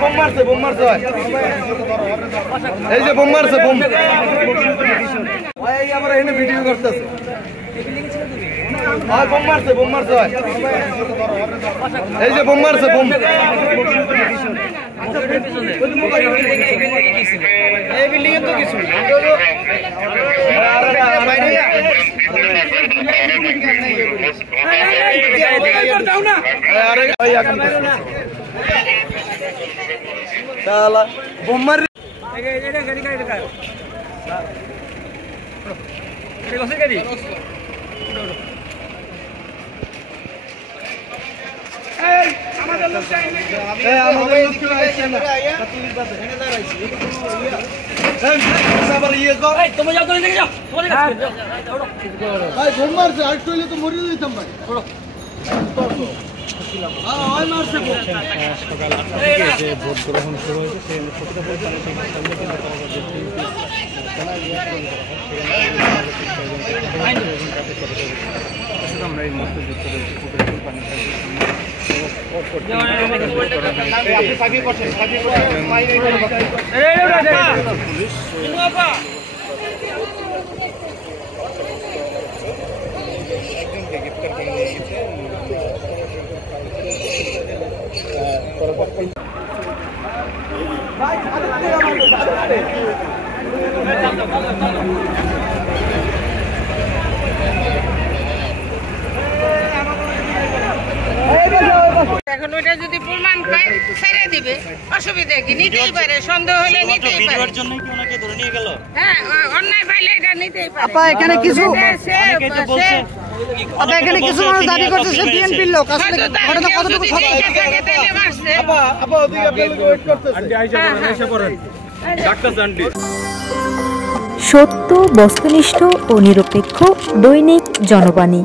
Bomb মারছে এই যে বোম মারছে বোম এই আমরা এখানে ভিডিও করতেছে বোম মারছে এই যে বোম মারছে বোম এই বিল্ডিং এ তো কিছু বোম মার সকাল 8টা থেকে যে ভোট গ্রহণ শুরু হয়েছে সেই আমরা এই মুহূর্তে যুক্ত রয়েছি গ্রেপ্তার করে নিয়ে গেছে এখন ওটা যদি প্রমাণ পায় ছেড়ে দিবে, অসুবিধা কি? নিতেই পারে, সন্দেহ হলে নিতেই পারে। ভিডিওর জন্যই কি ওনাকে ধরে নিয়ে গেল? হ্যাঁ, অন্যায় পাইলে এটা নিতেই পারে। আপা এখানে কিছু আপা এখানে কিছু মানুষ দাবি করছে সে বিএনপির লোক, আসলে ঘটনা কতটুকু সত্য? আপা ওদিকে আপনাদের ওয়েট করতেছে আন্টি আইসা পড়েন ডাক্তার আন্টি। সত্য, বস্তুনিষ্ঠ ও নিরপেক্ষ দৈনিক জনবাণী।